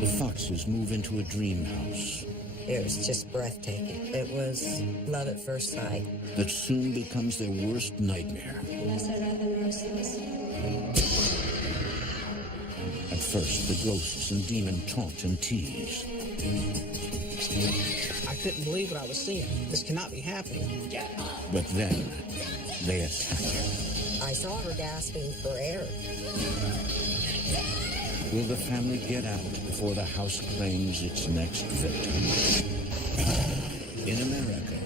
The Foxes move into a dream house. It was just breathtaking. It was love at first sight. That soon becomes their worst nightmare. At first, the ghosts and demon taunt and tease. I couldn't believe what I was seeing. This cannot be happening. But then, they attack. I saw her gasping for air. Will the family get out before the house claims its next victim? In America,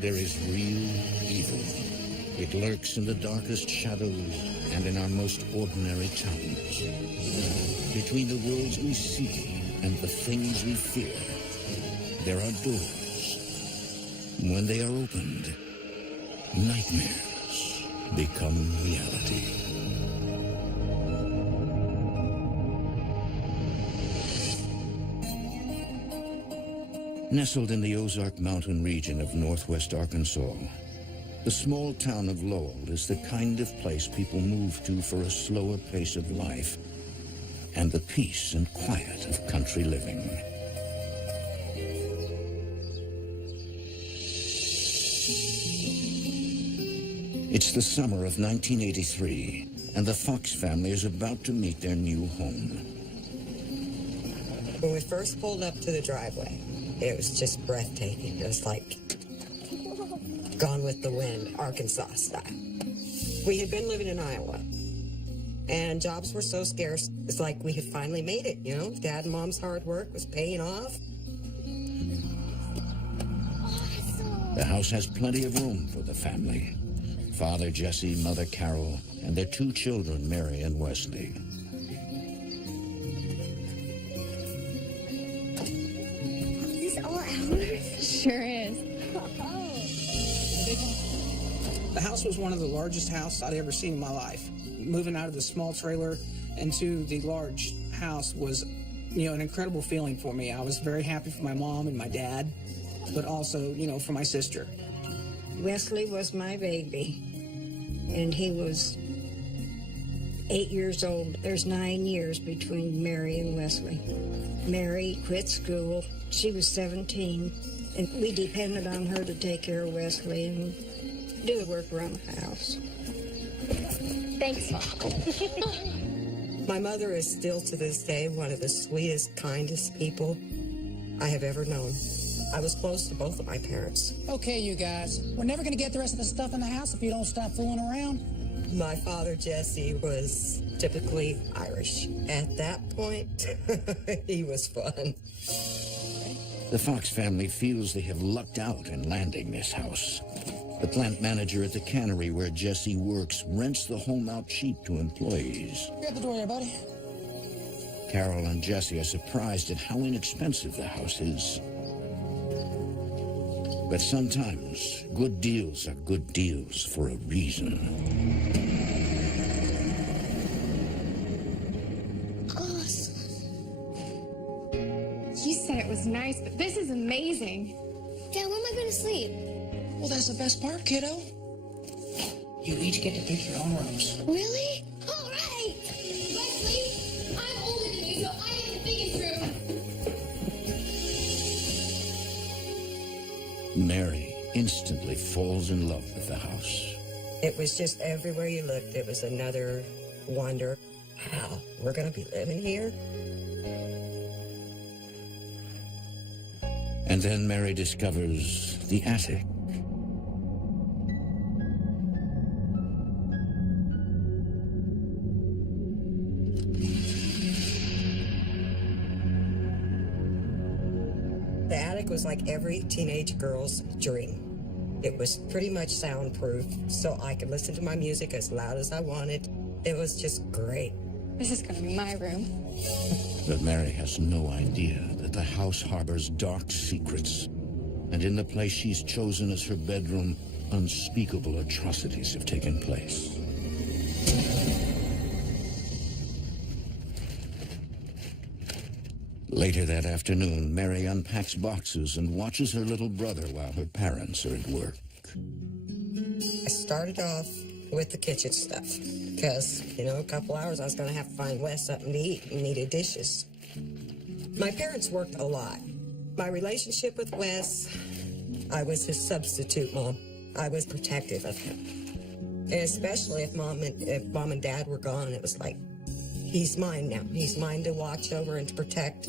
there is real evil. It lurks in the darkest shadows and in our most ordinary towns. Between the worlds we see and the things we fear, there are doors. When they are opened, nightmares become reality. Nestled in the Ozark Mountain region of northwest Arkansas, the small town of Lowell is the kind of place people move to for a slower pace of life and the peace and quiet of country living. It's the summer of 1983, and the Fox family is about to meet their new home. When we first pulled up to the driveway, it was just breathtaking. It was like Gone with the Wind, Arkansas style. We had been living in Iowa, and jobs were so scarce. It's like we had finally made it, you know? Dad and Mom's hard work was paying off. The house has plenty of room for the family. Father Jesse, Mother Carol, and their two children, Mary and Wesley. Is this all ours? Sure is. The house was one of the largest houses I'd ever seen in my life. Moving out of the small trailer into the large house was, an incredible feeling for me. I was very happy for my mom and my dad, but also, for my sister. Wesley was my baby, and he was 8 years old. There's 9 years between Mary and Wesley. Mary quit school. She was 17, and we depended on her to take care of Wesley and do the work around the house. Thanks, Mom. My mother is still to this day one of the sweetest, kindest people I have ever known. I was close to both of my parents. Okay, you guys, we're never going to get the rest of the stuff in the house if you don't stop fooling around. My father, Jesse, was typically Irish. At that point, he was fun. The Fox family feels they have lucked out in landing this house. The plant manager at the cannery where Jesse works rents the home out cheap to employees. Grab the door here, buddy. Carol and Jesse are surprised at how inexpensive the house is. But sometimes, good deals are good deals for a reason. Awesome. You said it was nice, but this is amazing. Dad, where am I going to sleep? Well, that's the best part, kiddo. You each get to pick your own rooms. Really? All right. Wesley, I'm older than you, so I get the biggest room. Mary instantly falls in love with the house. It was just everywhere you looked, it was another wonder. Wow, we're going to be living here? And then Mary discovers the attic. The attic was like every teenage girl's dream. It was pretty much soundproof, so I could listen to my music as loud as I wanted. It was just great. This is gonna be my room. But Mary has no idea that the house harbors dark secrets. And in the place she's chosen as her bedroom, unspeakable atrocities have taken place. Later that afternoon, Mary unpacks boxes and watches her little brother while her parents are at work. I started off with the kitchen stuff. because, a couple hours I was going to have to find Wes something to eat and needed dishes. My parents worked a lot. My relationship with Wes, I was his substitute mom. I was protective of him. And especially if mom and dad were gone, it was like, he's mine now. He's mine to watch over and to protect.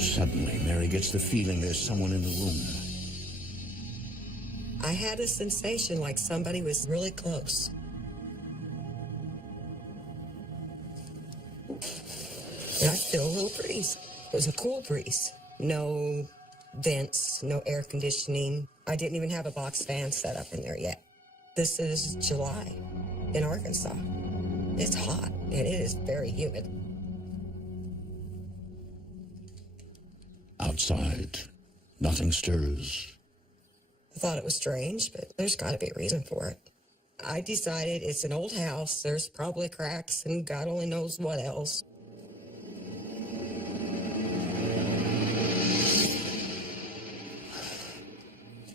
Suddenly, Mary gets the feeling there's someone in the room. I had a sensation like somebody was really close. And I feel a little breeze. It was a cool breeze. No vents, no air conditioning. I didn't even have a box fan set up in there yet. This is July in Arkansas. It's hot and it is very humid. Outside, nothing stirs. I thought it was strange, but there's got to be a reason for it. I decided it's an old house. There's probably cracks and God only knows what else.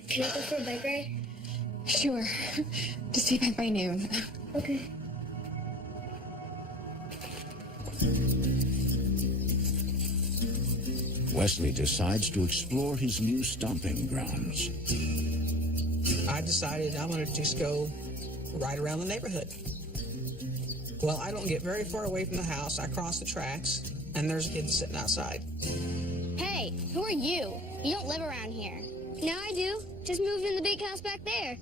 Can I go for a bike ride? Sure. Just be back by noon. Okay. Wesley decides to explore his new stomping grounds. I decided I wanted to just go ride around the neighborhood. Well, I don't get very far away from the house. I cross the tracks, and there's kids sitting outside. Hey, who are you? You don't live around here. No, I do. Just moved in the big house back there.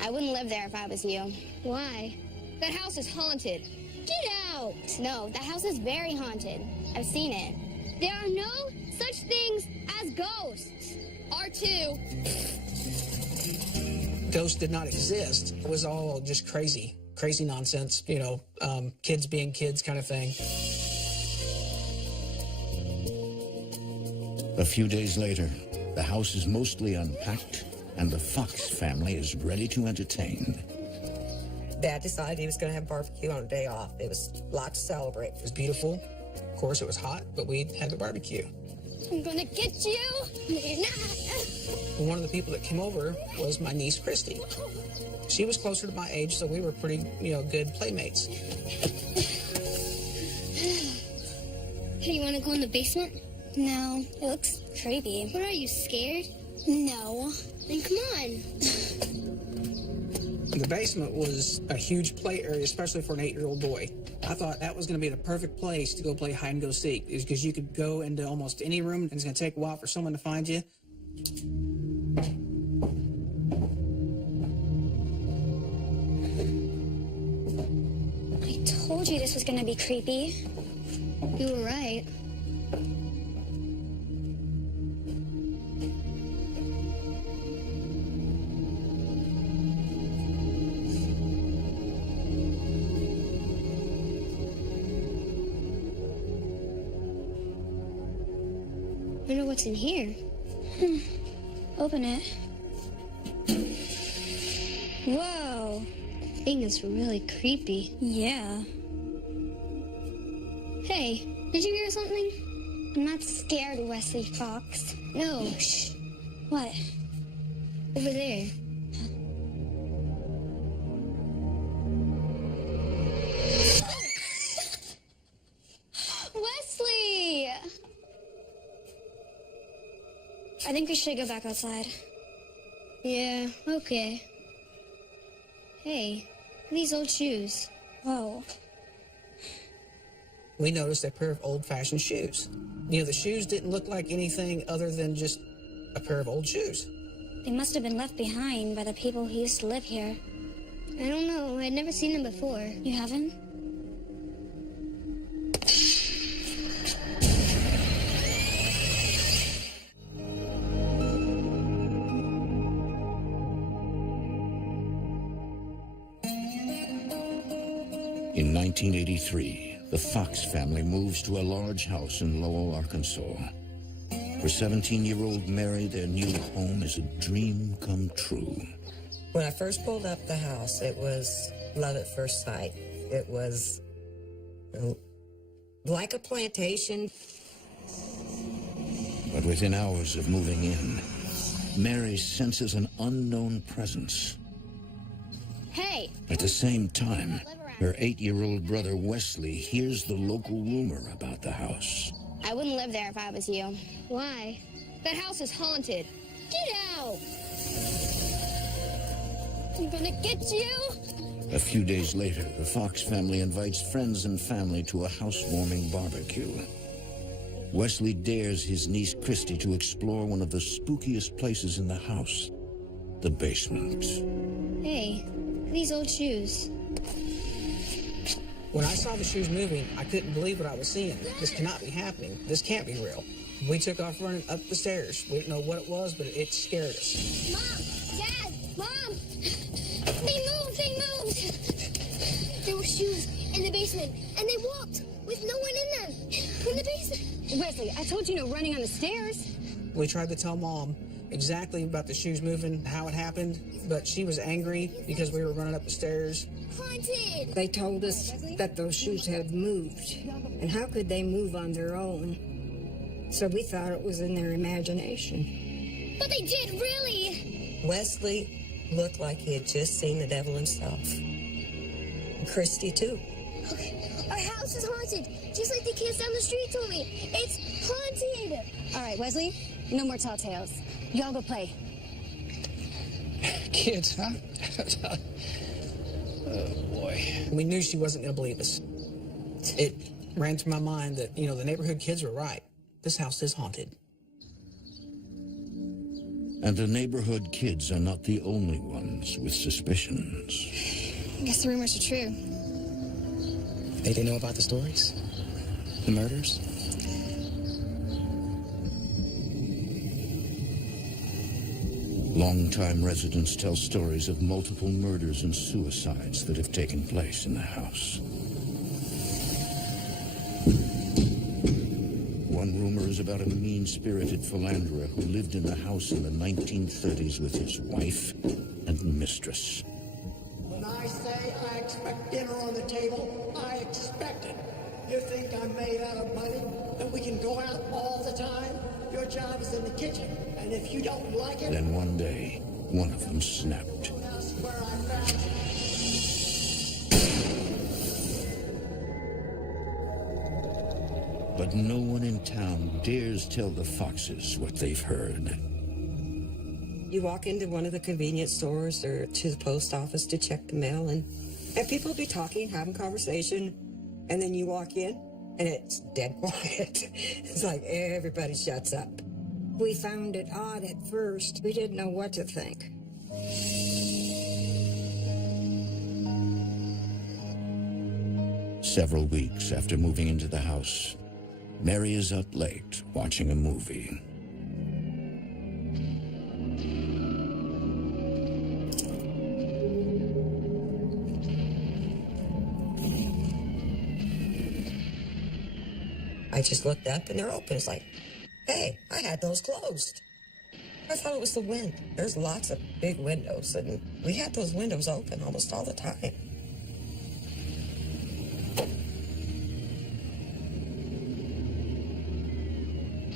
I wouldn't live there if I was you. Why? That house is haunted. Get out! No, that house is very haunted. I've seen it. There are no such things as ghosts. R2. Ghosts did not exist. It was all just crazy nonsense, kids being kids kind of thing. A few days later, the house is mostly unpacked, and the Fox family is ready to entertain. Dad decided he was going to have barbecue on a day off. It was a lot to celebrate. It was beautiful. Of course, it was hot, but we had the barbecue. I'm gonna get you. No, you're not. One of the people that came over was my niece, Christy. She was closer to my age, so we were pretty, good playmates. Hey, you wanna go in the basement? No, it looks creepy. What are you, scared? No. Then come on. The basement was a huge play area, especially for an 8-year-old boy. I thought that was going to be the perfect place to go play hide and go seek, is because you could go into almost any room, and it's going to take a while for someone to find you. I told you this was going to be creepy. You were right. I wonder what's in here. Open it. Whoa. That thing is really creepy. Yeah. Hey, did you hear something? I'm not scared, Wesley Fox. No. Shh. What? Over there. Wesley! I think we should go back outside. Yeah, okay. Hey, these old shoes. Whoa. We noticed a pair of old-fashioned shoes. The shoes didn't look like anything other than just a pair of old shoes. They must have been left behind by the people who used to live here. I don't know. I'd never seen them before. You haven't? In 1983, the Fox family moves to a large house in Lowell, Arkansas. For 17-year-old Mary, their new home is a dream come true. When I first pulled up the house, it was love at first sight. It was like a plantation. But within hours of moving in, Mary senses an unknown presence. Hey, At the same time, her 8-year-old brother Wesley hears the local rumor about the house. I wouldn't live there if I was you. Why? That house is haunted. Get out! I'm gonna get you! A few days later, the Fox family invites friends and family to a housewarming barbecue. Wesley dares his niece Christy to explore one of the spookiest places in the house, the basement. Hey, these old shoes. When I saw the shoes moving, I couldn't believe what I was seeing. This cannot be happening. This can't be real. We took off running up the stairs. We didn't know what it was, but it scared us. Mom! Dad! Mom! They moved! They moved! There were shoes in the basement, and they walked with no one in them. In the basement. Wesley, I told you no running on the stairs. We tried to tell Mom exactly about the shoes moving, how it happened, but she was angry because we were running up the stairs. Haunted! They told us that those shoes had moved, and how could they move on their own? So we thought it was in their imagination. But they did, really! Wesley looked like he had just seen the devil himself. And Christy, too. Our house is haunted, just like the kids down the street told me. It's haunted! All right, Wesley, no more tall tales. Y'all go play. Kids, huh? Oh, boy. We knew she wasn't going to believe us. It ran through my mind that, the neighborhood kids were right. This house is haunted. And the neighborhood kids are not the only ones with suspicions. I guess the rumors are true. They know about the stories? The murders? Longtime residents tell stories of multiple murders and suicides that have taken place in the house. One rumor is about a mean-spirited philanderer who lived in the house in the 1930s with his wife and mistress. When I say I expect dinner on the table, I expect it. You think I'm made out of money? That we can go out all the time? Your job is in the kitchen, and if you don't like it... Then one day, one of them snapped. That's where I found it. But no one in town dares tell the Foxes what they've heard. You walk into one of the convenience stores or to the post office to check the mail, and people will be talking, having conversation, and then you walk in, and it's dead quiet. It's like everybody shuts up. We found it odd at first. We didn't know what to think. Several weeks after moving into the house, Mary is up late watching a movie. I just looked up and they're open. It's like, hey, I had those closed. I thought it was the wind. There's lots of big windows, and we had those windows open almost all the time.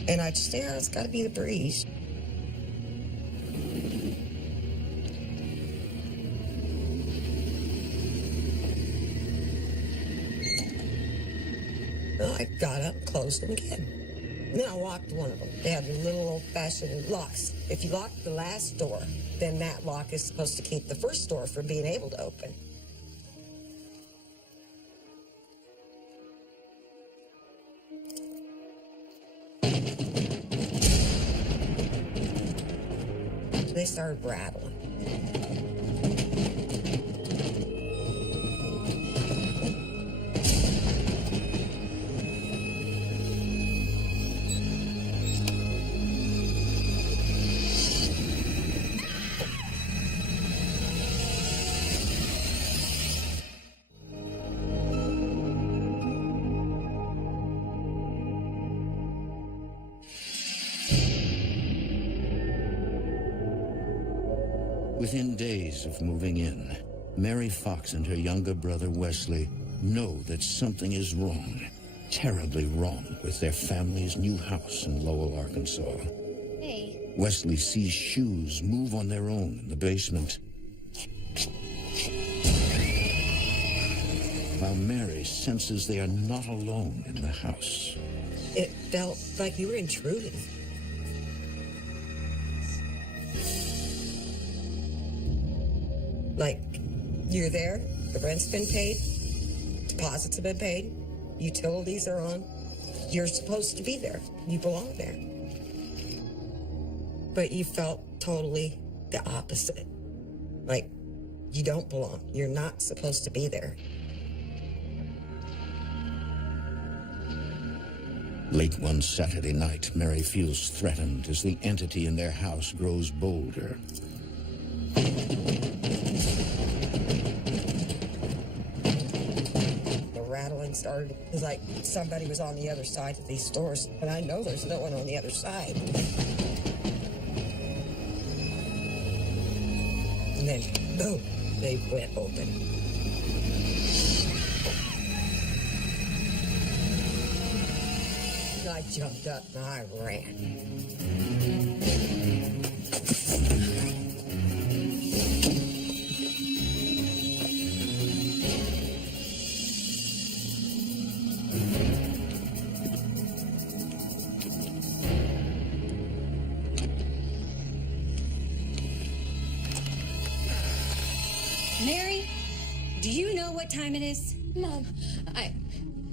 And I just, it's got to be the breeze. Well, I got up and closed them again. And then I locked one of them. They had the little old-fashioned locks. If you lock the last door, then that lock is supposed to keep the first door from being able to open. They started rattling. Within days of moving in, Mary Fox and her younger brother Wesley know that something is wrong. terribly wrong with their family's new house in Lowell, Arkansas. Hey, Wesley sees shoes move on their own in the basement, while Mary senses they are not alone in the house. It felt like you were intruding. Like, you're there, the rent's been paid, deposits have been paid, utilities are on. You're supposed to be there. You belong there. But you felt totally the opposite. Like, you don't belong. You're not supposed to be there. Late one Saturday night, Mary feels threatened as the entity in their house grows bolder. The rattling started. It was like somebody was on the other side of these doors, and I know there's no one on the other side. And then, boom, they went open. I jumped up and I ran. Mary, do you know what time it is? Mom,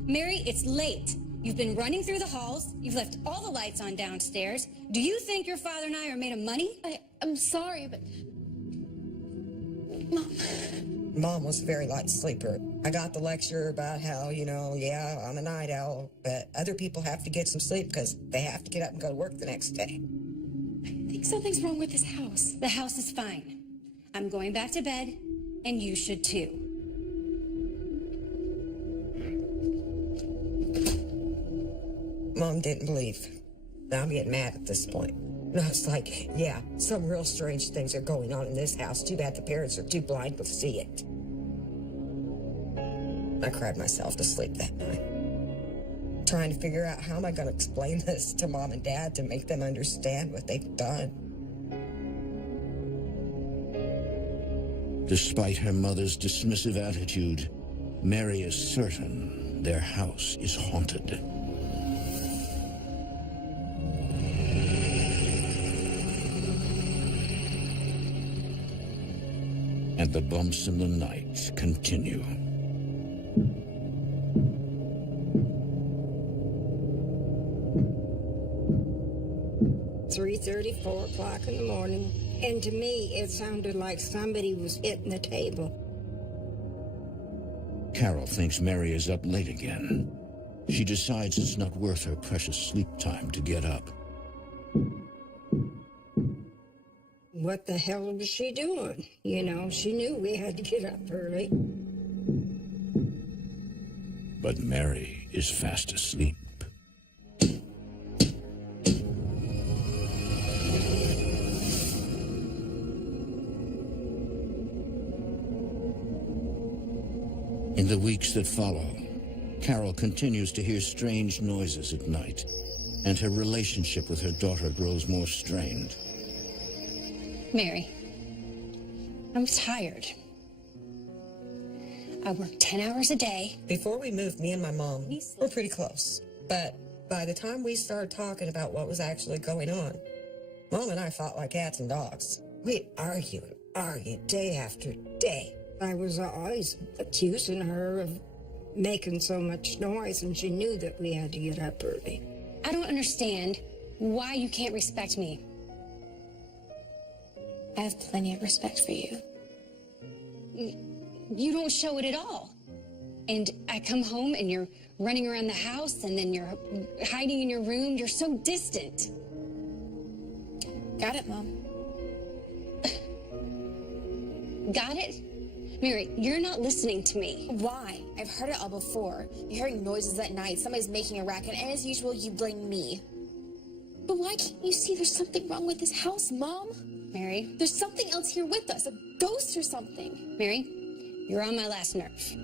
Mary, it's late. You've been running through the halls. You've left all the lights on downstairs. Do you think your father and I are made of money? I'm sorry, but... Mom was a very light sleeper. I got the lecture about how, yeah, I'm a night owl, but other people have to get some sleep because they have to get up and go to work the next day. I think something's wrong with this house. The house is fine. I'm going back to bed, and you should too. Mom didn't believe. Now I'm getting mad at this point. And I was like, yeah, some real strange things are going on in this house. Too bad the parents are too blind to see it. I cried myself to sleep that night. Trying to figure out how am I going to explain this to Mom and Dad to make them understand what they've done. Despite her mother's dismissive attitude, Mary is certain their house is haunted. And the bumps in the night continue. $3:30, 4 o'clock in the morning, and to me it sounded like somebody was hitting the table. Carol thinks Mary is up late again. She decides it's not worth her precious sleep time to get up. What the hell was she doing? She knew we had to get up early. But Mary is fast asleep. In the weeks that follow, Carol continues to hear strange noises at night, and her relationship with her daughter grows more strained. Mary, I'm tired. I work 10 hours a day. Before we moved, me and my mom were pretty close. But by the time we started talking about what was actually going on, Mom and I fought like cats and dogs. We'd argue and argue day after day. I was always accusing her of making so much noise, and she knew that we had to get up early. I don't understand why you can't respect me. I have plenty of respect for you. You don't show it at all. And I come home and you're running around the house, and then you're hiding in your room. You're so distant. Got it, Mom. Got it? Mary, you're not listening to me. Why? I've heard it all before. You're hearing noises at night, somebody's making a racket, and as usual, you blame me. But why can't you see there's something wrong with this house, Mom? Mary? There's something else here with us, a ghost or something. Mary, you're on my last nerve.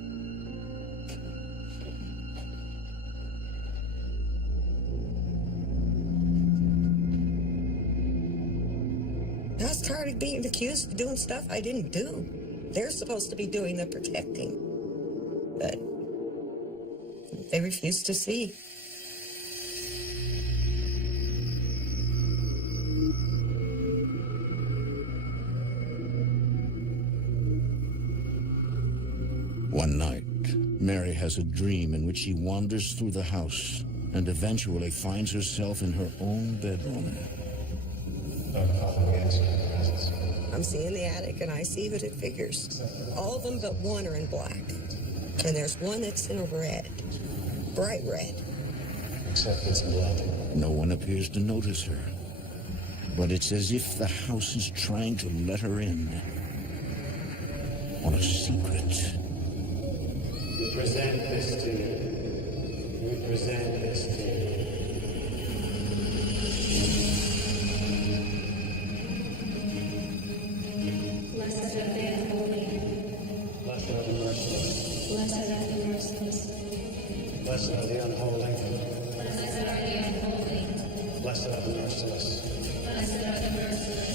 I was tired of being accused of doing stuff I didn't do. They're supposed to be doing the protecting. But they refused to see. One night, Mary has a dream in which she wanders through the house and eventually finds herself in her own bedroom. I'm seeing the attic and I see hooded figures. All of them but one are in black. And there's one that's in a red, bright red. Except it's blood. No one appears to notice her, but it's as if the house is trying to let her in on a secret. We present this to you. We present this to you. Blessed are the unholy. Blessed are the merciless. Blessed are the merciless. Blessed are the unholy. Blessed are the unholy. Blessed are the merciless. Blessed are the merciless.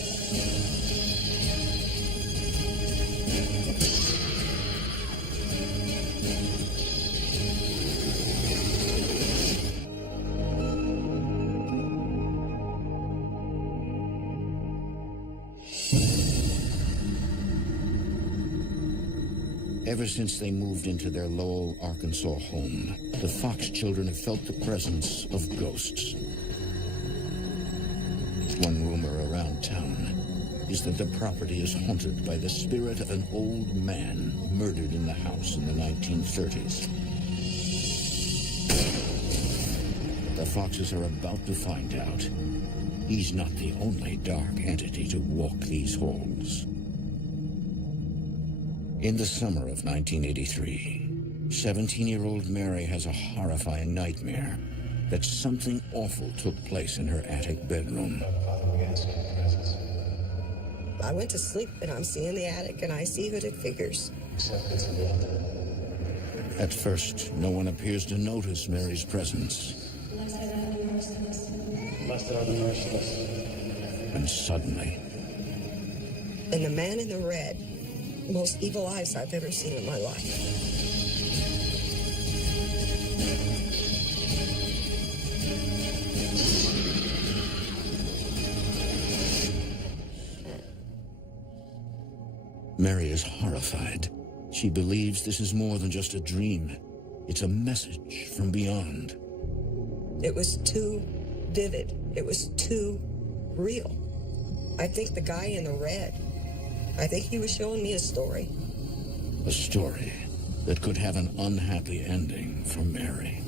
Ever since they moved into their Lowell, Arkansas home, the Fox children have felt the presence of ghosts. One rumor around town is that the property is haunted by the spirit of an old man murdered in the house in the 1930s. But the Foxes are about to find out he's not the only dark entity to walk these halls. In the summer of 1983, 17-year-old Mary has a horrifying nightmare that something awful took place in her attic bedroom. I went to sleep and I'm seeing the attic and I see hooded figures. Except it's blood. At first, no one appears to notice Mary's presence. Blessed are the merciless. Blessed are the merciless. And suddenly, And the man in the red, most evil eyes I've ever seen in my life. Mary is horrified. She believes this is more than just a dream. It's a message from beyond. It was too vivid. It was too real. I think the guy in the red, I think he was showing me a story. A story that could have an unhappy ending for Mary.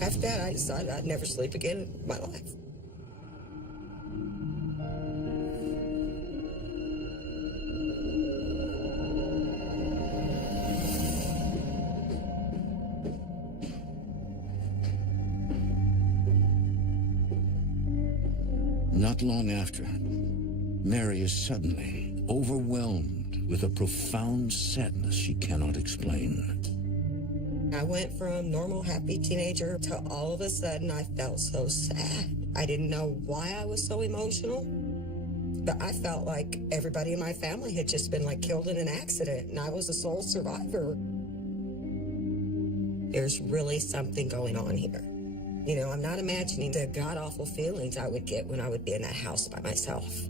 After that, I decided I'd never sleep again in my life. Not long after, Mary is suddenly overwhelmed with a profound sadness she cannot explain. I went from normal, happy teenager to all of a sudden I felt so sad. I didn't know why I was so emotional, but I felt like everybody in my family had just been killed in an accident and I was the sole survivor. There's really something going on here. You know, I'm not imagining the god-awful feelings I would get when I would be in that house by myself.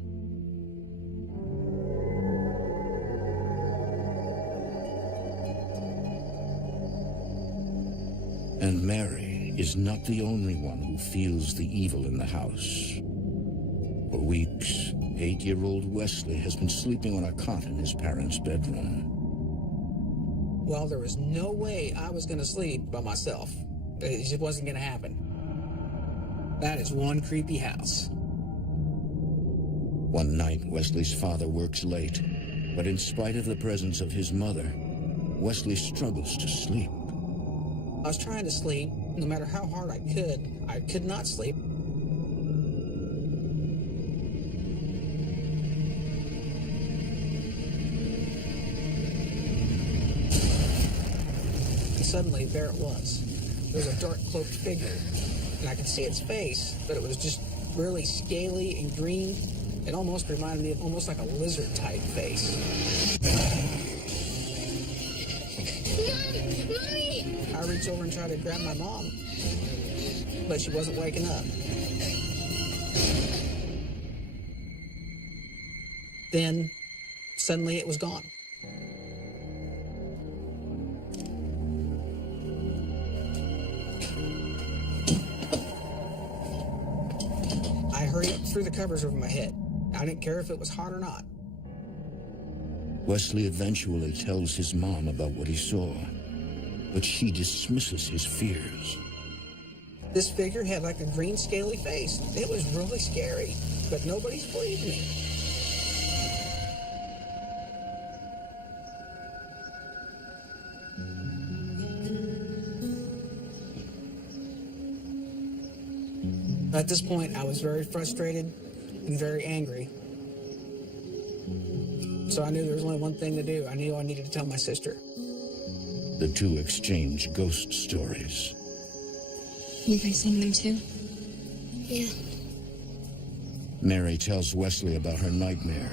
And Mary is not the only one who feels the evil in the house. For weeks, 8-year-old Wesley has been sleeping on a cot in his parents' bedroom. Well, there was no way I was going to sleep by myself. It just wasn't going to happen. That is one creepy house. One night, Wesley's father works late, but in spite of the presence of his mother, Wesley struggles to sleep. I was trying to sleep. No matter how hard I could not sleep. And suddenly, there it was. There was a dark, cloaked figure. And I could see its face, but it was just really scaly and green. It almost reminded me of almost like a lizard-type face. Mom! Mommy! I reached over and tried to grab my mom, but she wasn't waking up. Then, suddenly it was gone. I hurried up through the covers over my head. I didn't care if it was hot or not. Wesley eventually tells his mom about what he saw, but she dismisses his fears. This figure had like a green scaly face. It was really scary, but nobody's believed me. At this point, I was very frustrated and very angry. So I knew there was only one thing to do. I knew I needed to tell my sister. The two exchange ghost stories. You guys seen them too? Yeah. Mary tells Wesley about her nightmare.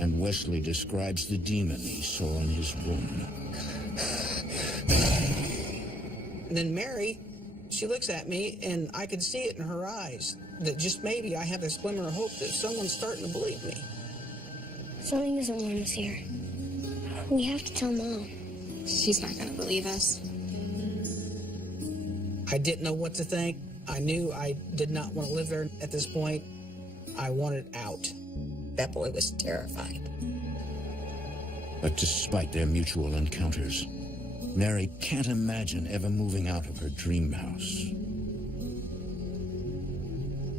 And Wesley describes the demon he saw in his room. And then Mary, she looks at me, and I could see it in her eyes, that just maybe I have this glimmer of hope that someone's starting to believe me. Something doesn't want us here. We have to tell Mom. She's not gonna believe us. I didn't know what to think. I knew I did not want to live there at this point. I wanted out. That boy was terrified. But despite their mutual encounters, Mary can't imagine ever moving out of her dream house.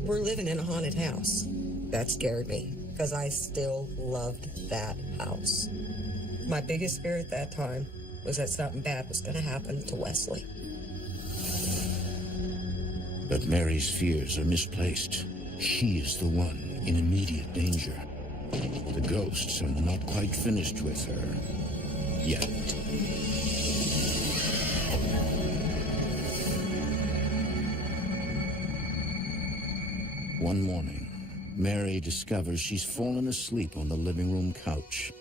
We're living in a haunted house. That scared me, because I still loved that house. My biggest fear at that time was that something bad was going to happen to Wesley. But Mary's fears are misplaced. She is the one in immediate danger. The ghosts are not quite finished with her yet. One morning, Mary discovers she's fallen asleep on the living room couch.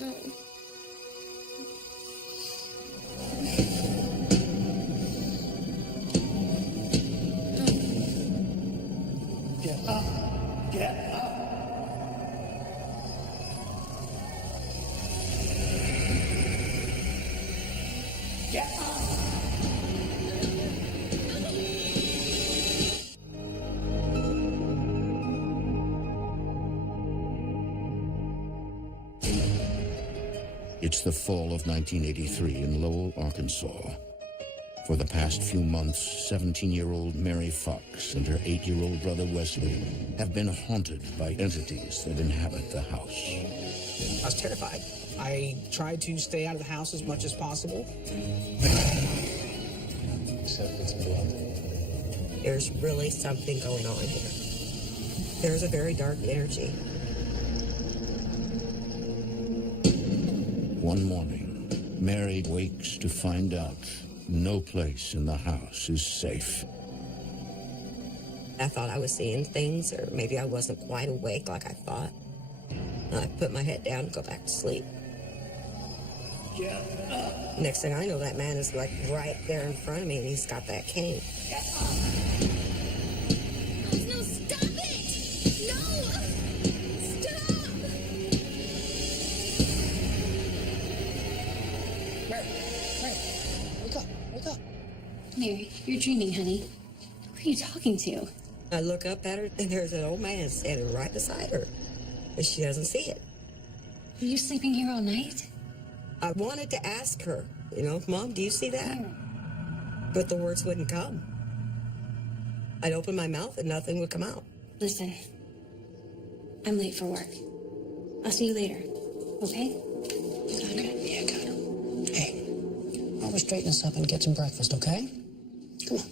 No. Get up! Get up! Get up! It's the fall of 1983 in Lowell, Arkansas. For the past few months, 17-year-old Mary Fox and her 8-year-old brother Wesley have been haunted by entities that inhabit the house. I was terrified. I tried to stay out of the house as much as possible. Except it's blood. There's really something going on here. There's a very dark energy. One morning, Mary wakes to find out no place in the house is safe. I thought I was seeing things, or maybe I wasn't quite awake like I thought. I put my head down and go back to sleep. Get up! Next thing I know, that man is like right there in front of me, and he's got that cane. Get up! No, stop it! No! Stop! Mary, wake up, wake up. Mary, you're dreaming, honey. Who are you talking to? I look up at her, and there's an old man standing right beside her, but she doesn't see it. Were you sleeping here all night? I wanted to ask her, Mom, do you see that? But the words wouldn't come. I'd open my mouth and nothing would come out. Listen, I'm late for work. I'll see you later, okay? Okay, yeah, got it. Hey, why don't we straighten this up and get some breakfast, okay? Come on.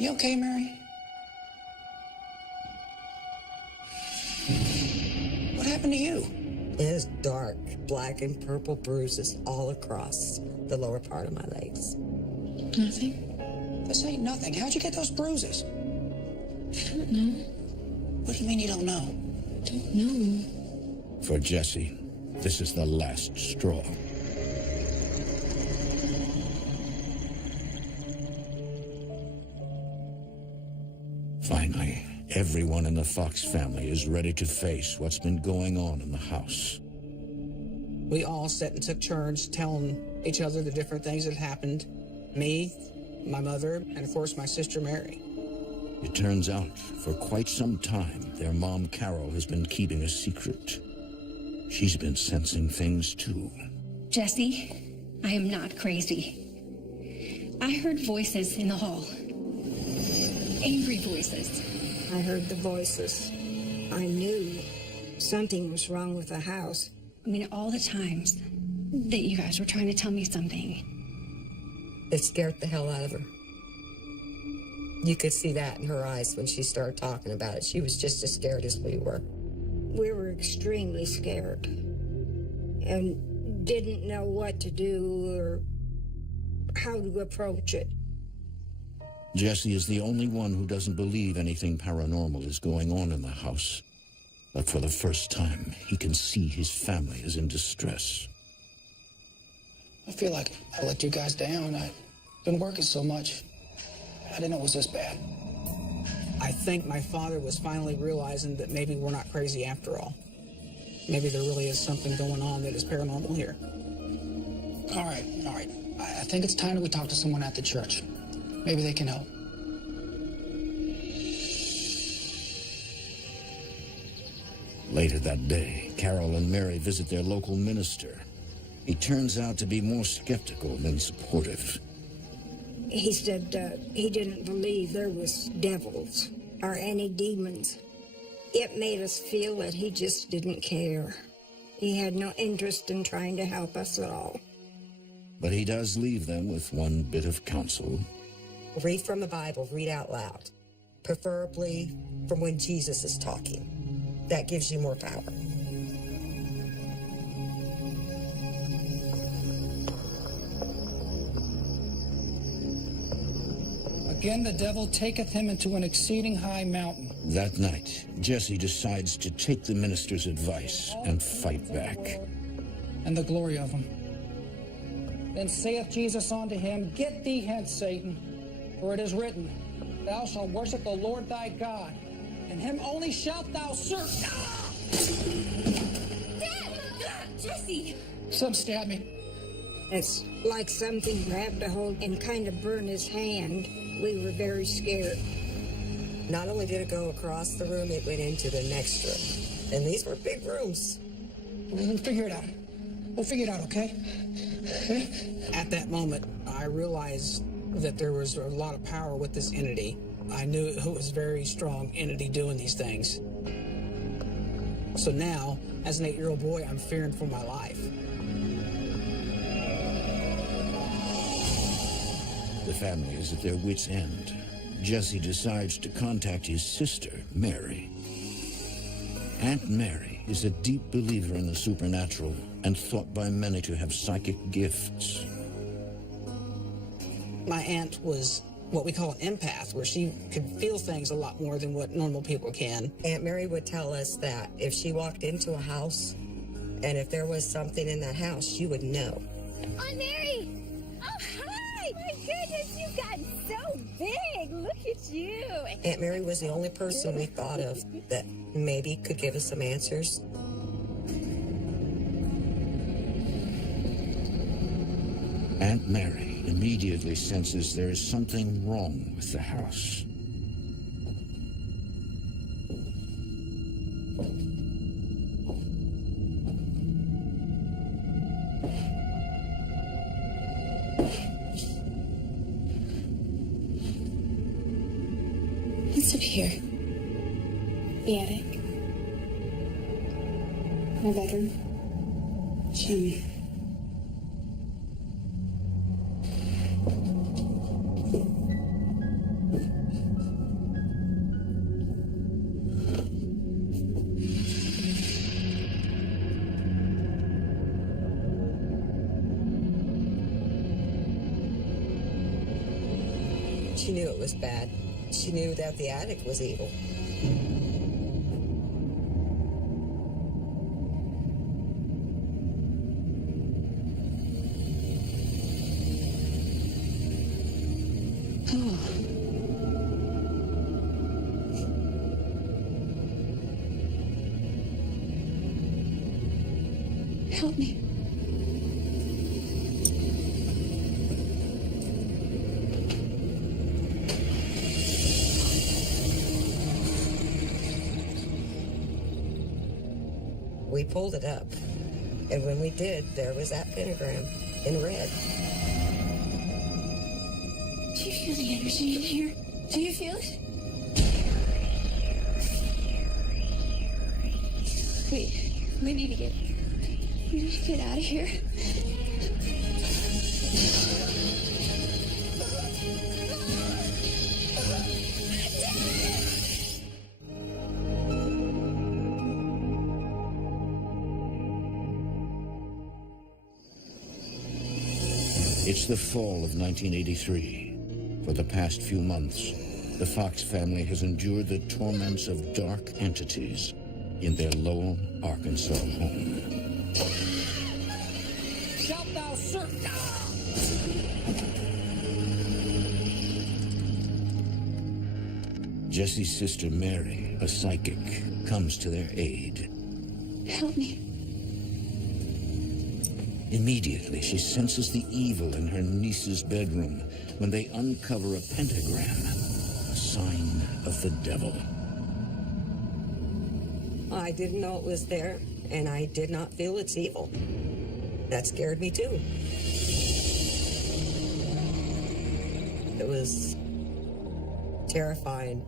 You okay, Mary? What happened to you? It has dark black and purple bruises all across the lower part of my legs. Nothing? This ain't nothing. How'd you get those bruises? I don't know. What do you mean you don't know? Don't know. For Jesse, this is the last straw. Finally, everyone in the Fox family is ready to face what's been going on in the house. We all sat and took turns telling each other the different things that happened. Me, my mother, and of course my sister Mary. It turns out, for quite some time, their mom Carol has been keeping a secret. She's been sensing things too. Jesse, I am not crazy. I heard voices in the hall. Angry voices. I heard the voices. I knew something was wrong with the house. I mean, all the times that you guys were trying to tell me something. It scared the hell out of her. You could see that in her eyes when she started talking about it. She was just as scared as we were. We were extremely scared and didn't know what to do or how to approach it. Jesse is the only one who doesn't believe anything paranormal is going on in the house. But for the first time, he can see his family is in distress. I feel like I let you guys down. I've been working so much. I didn't know it was this bad. I think my father was finally realizing that maybe we're not crazy after all. Maybe there really is something going on that is paranormal here. All right. I think it's time that we talk to someone at the church. Maybe they can help. Later that day, Carol and Mary visit their local minister. He turns out to be more skeptical than supportive. He said he didn't believe there was devils or any demons. It made us feel that he just didn't care. He had no interest in trying to help us at all. But he does leave them with one bit of counsel. Read from the Bible, read out loud. Preferably from when Jesus is talking. That gives you more power. Again, the devil taketh him into an exceeding high mountain. That night, Jesse decides to take the minister's advice and fight back. And the glory of him. Then saith Jesus unto him, Get thee hence, Satan, for it is written, Thou shalt worship the Lord thy God, and him only shalt thou serve. Jesse! Some stabbed me. It's like something grabbed a hold and kind of burned his hand. We were very scared. Not only did it go across the room, it went into the next room. And these were big rooms. We'll figure it out. We'll figure it out, okay? At that moment, I realized that there was a lot of power with this entity. I knew it was a very strong entity doing these things. So now, as an 8-year-old boy, I'm fearing for my life. The family is at their wits' end. Jesse decides to contact his sister, Mary. Aunt Mary is a deep believer in the supernatural and thought by many to have psychic gifts. My aunt was what we call an empath, where she could feel things a lot more than what normal people can. Aunt Mary would tell us that if she walked into a house and if there was something in that house, she would know. Aunt Mary! Oh, hi! My goodness, you've gotten so big. Look at you. Aunt Mary was the only person we thought of that maybe could give us some answers. Aunt Mary immediately senses there is something wrong with the house. What's up here? The attic. My bedroom. Show me. She knew it was bad. She knew that the attic was evil. Help me. We pulled it up, and when we did, there was that pentagram in red. Do you feel the energy in here? Do you feel it? We need to get out of here. It's the fall of 1983. For the past few months, the Fox family has endured the torments of dark entities in their Lowell, Arkansas home. Shalt thou serve? Jesse's sister Mary, a psychic, comes to their aid. Help me. Immediately, she senses the evil in her niece's bedroom when they uncover a pentagram, a sign of the devil. I didn't know it was there, and I did not feel its evil. That scared me too. It was terrifying,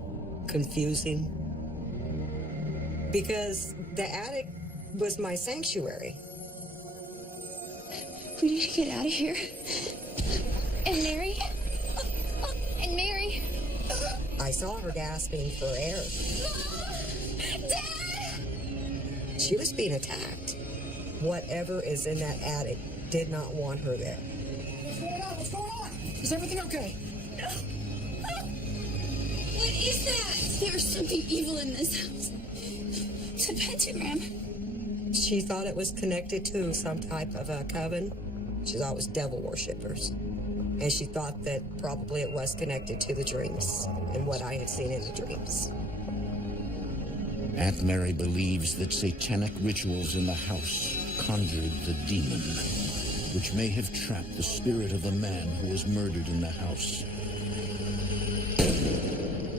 confusing, because the attic was my sanctuary. We need to get out of here. And Mary? And Mary? I saw her gasping for air. Dad! She was being attacked. Whatever is in that attic did not want her there. What's going on? What's going on? Is everything okay? What is that? There is something evil in this house. It's a pentagram. She thought it was connected to some type of a coven. She thought it was devil worshippers. And she thought that probably it was connected to the dreams and what I had seen in the dreams. Aunt Mary believes that satanic rituals in the house conjured the demon, which may have trapped the spirit of the man who was murdered in the house.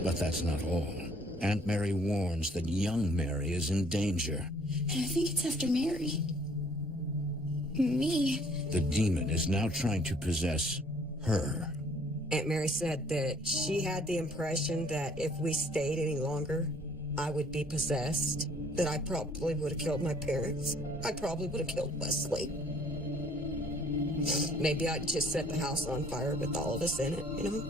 But that's not all. Aunt Mary warns that young Mary is in danger. And I think it's after Mary. Me. The demon is now trying to possess her. Aunt Mary said that she had the impression that if we stayed any longer, I would be possessed, that I probably would have killed my parents. I probably would have killed Wesley. Maybe I'd just set the house on fire with all of us in it, you know?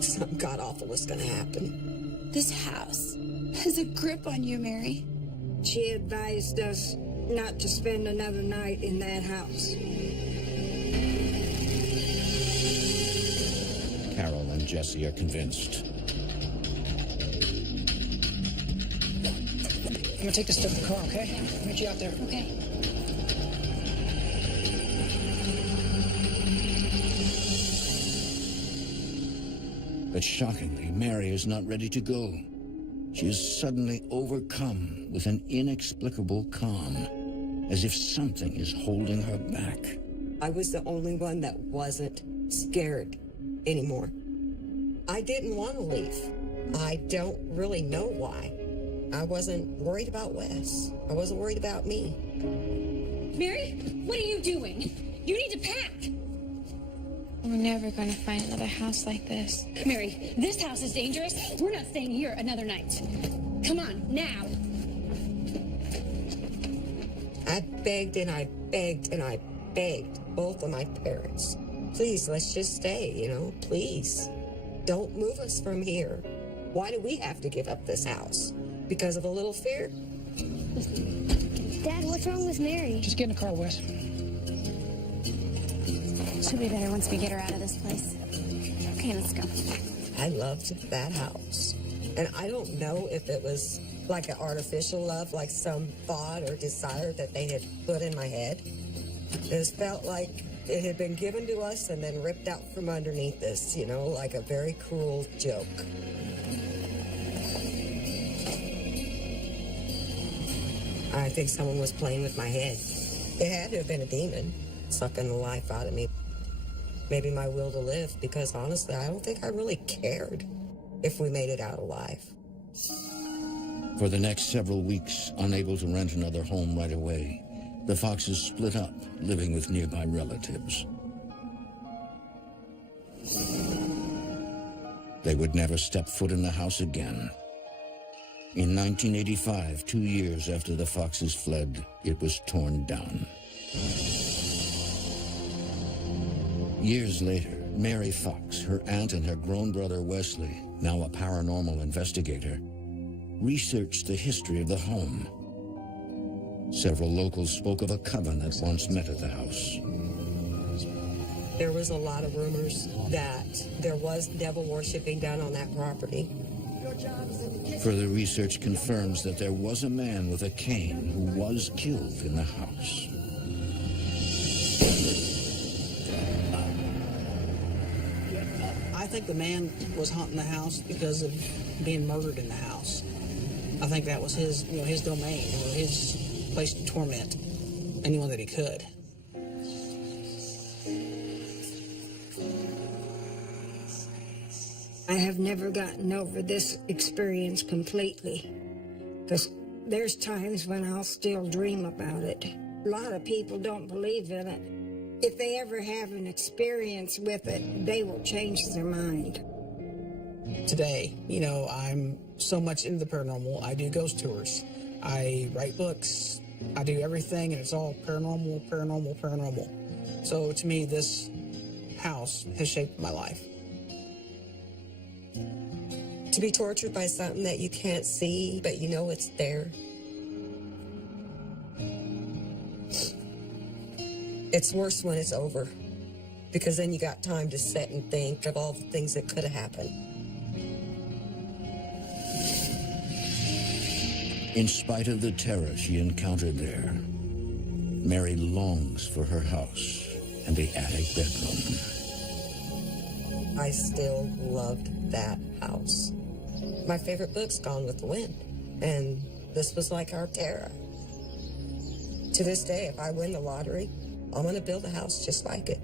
Something god-awful was gonna happen. This house has a grip on you, Mary. She advised us not to spend another night in that house. Carol and Jesse are convinced. I'm gonna take this to the car, okay? I'll meet you out there. Okay. But shockingly, Mary is not ready to go. She is suddenly overcome with an inexplicable calm, as if something is holding her back. I was the only one that wasn't scared anymore. I didn't want to leave. I don't really know why. I wasn't worried about Wes. I wasn't worried about me. Mary, what are you doing? You need to pack. We're never going to find another house like this. Mary, this house is dangerous. We're not staying here another night. Come on, now. I begged and I begged and I begged both of my parents. Please, let's just stay, you know, please. Don't move us from here. Why do we have to give up this house? Because of a little fear? Dad, what's wrong with Mary? Just get in the car, Wes. She'll be better once we get her out of this place. Okay, let's go. I loved that house. And I don't know if it was like an artificial love, like some thought or desire that they had put in my head. It just felt like it had been given to us and then ripped out from underneath us, you know, like a very cruel joke. I think someone was playing with my head. It had to have been a demon sucking the life out of me. Maybe my will to live, because honestly, I don't think I really cared if we made it out alive. For the next several weeks, unable to rent another home right away, the Foxes split up, living with nearby relatives. They would never step foot in the house again. In 1985, 2 years after the Foxes fled, it was torn down. Years later, Mary Fox, her aunt, and her grown brother Wesley, now a paranormal investigator, researched the history of the home. Several locals spoke of a coven that once met at the house. There was a lot of rumors that there was devil worshiping done on that property. Further research confirms that there was a man with a cane who was killed in the house. I think the man was haunting the house because of being murdered in the house. I think that was his, his domain, or his place to torment anyone that he could. I have never gotten over this experience completely, because there's times when I'll still dream about it. A lot of people don't believe in it. If they ever have an experience with it, they will change their mind. Today, I'm so much into the paranormal. I do ghost tours. I write books. I do everything, and it's all paranormal, paranormal, paranormal. So to me, this house has shaped my life. To be tortured by something that you can't see, but you know it's there. It's worse when it's over, because then you got time to sit and think of all the things that could have happened. In spite of the terror she encountered there, Mary longs for her house and the attic bedroom. I still loved that house. My favorite book's Gone with the Wind, and this was like our terror. To this day, if I win the lottery, I'm going to build a house just like it.